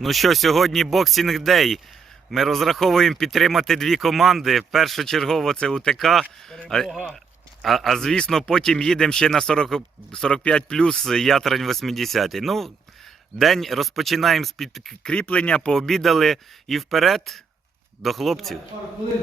Ну що, сьогодні боксінг дей. Ми розраховуємо підтримати дві команди. Першочергово це УТК. А, а, а звісно, потім їдемо ще на 40, 45 плюс Ятрань 80. Ну, день розпочинаємо з підкріплення, пообідали і вперед до хлопців. Пару хвилин.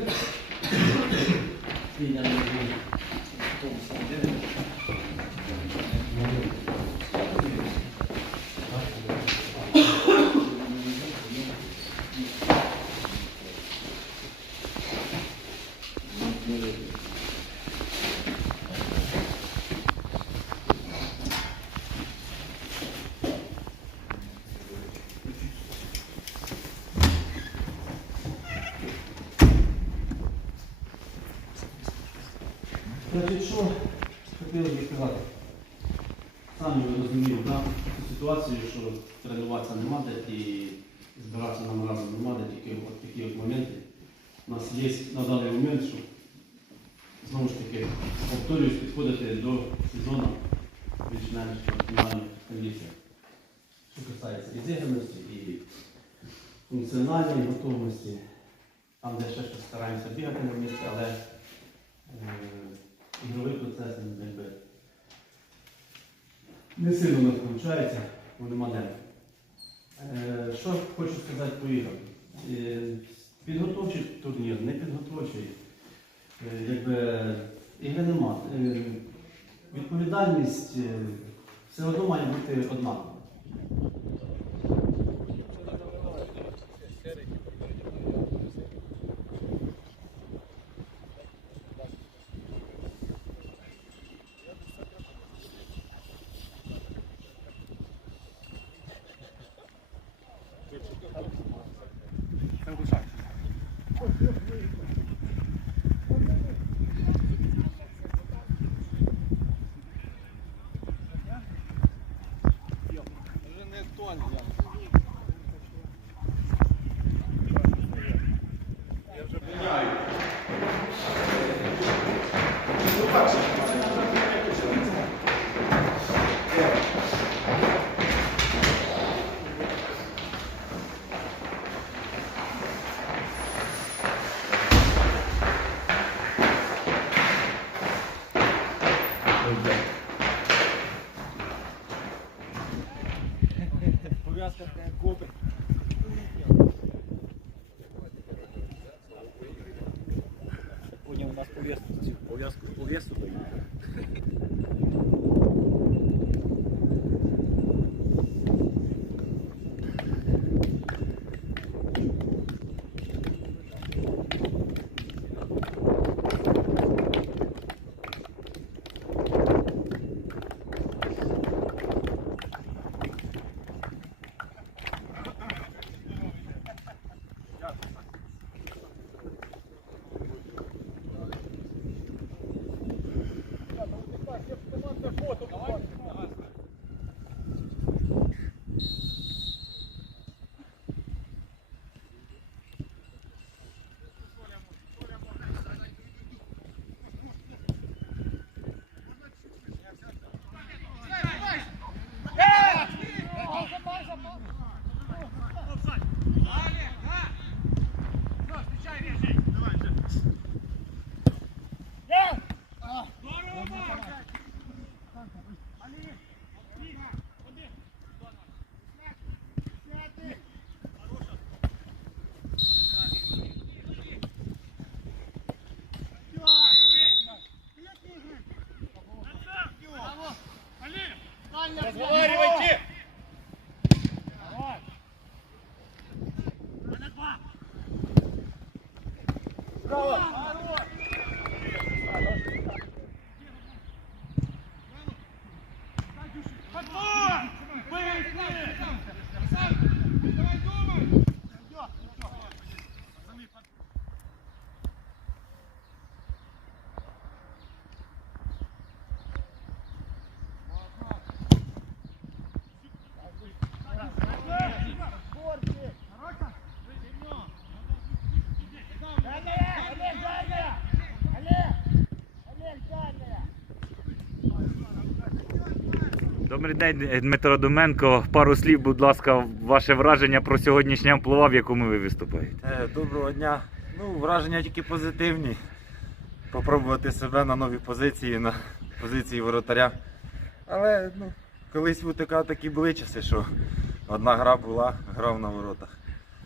Значить, що хотіли би сказати? Самі ви розумієте, да? цю ситуацію, що тренуватися нема де і збиратися нам разом нема де, тільки от такі от моменти. У нас є на даний момент, що знову ж таки, повторюсь, підходити до сезону більш-менш оптимальних кондиціях. Що касається і зіграності, і функціональної готовності, там, де ще щось стараємося бігати на місці, але е, ігровий процес якби не сильно у нас виходить, бо нема де. Е, Що хочу сказати по іграм. Е, Підготовчий турнір, не підготовчий. Е, Якби ігри нема. Відповідальність все одно має бути однакова. concurso у нас пов'язку, пов'язку, пов'язку дають. Добрий день, Дмитро Доменко. Пару слів, будь ласка, ваше враження про сьогоднішній амплуа, в якому ви виступаєте. Е, Доброго дня. Ну, враження тільки позитивні. Попробувати себе на нові позиції, на позиції воротаря. Але ну, колись в УТК такі були часи, що одна гра була, грав на воротах.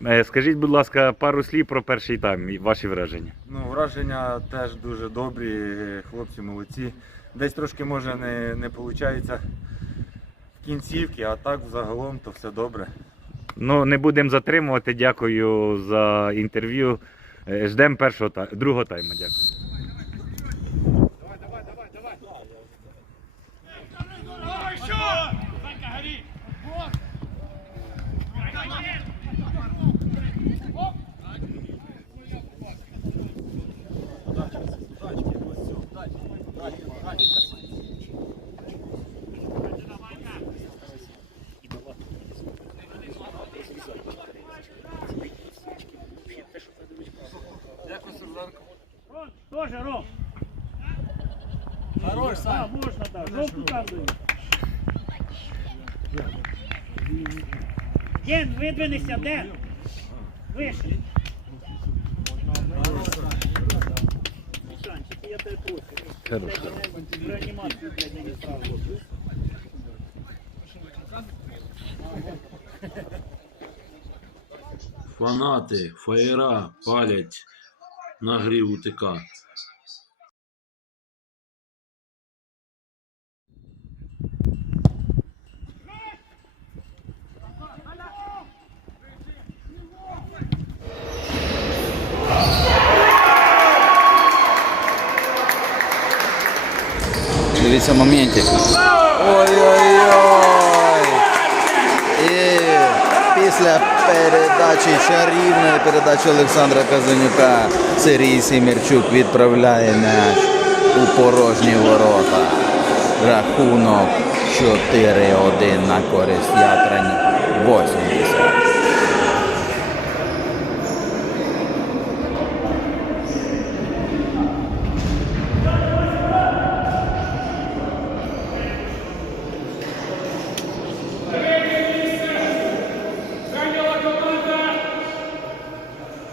Е, Скажіть, будь ласка, пару слів про перший тайм і ваші враження. Ну, враження теж дуже добрі, хлопці молодці. Десь трошки може не, не виходить в кінцівці, а так загалом то все добре. Ну, не будемо затримувати. Дякую за інтерв'ю. Е, Ждемо першого та... другого тайму. Дякую. Тоже, Да, можно, да. Жопу. Ден, выдвинься, Ден. Выше. Я тебе прошу. Фанати, фаєра палять на грі УТК. Дивіться моментик. Ой-ой-ой! І після передачі чарівної передачі Олександра Казанюка Сергій Сімірчук відправляє м'яч у порожні ворота. Рахунок 4-1 на користь Ятрань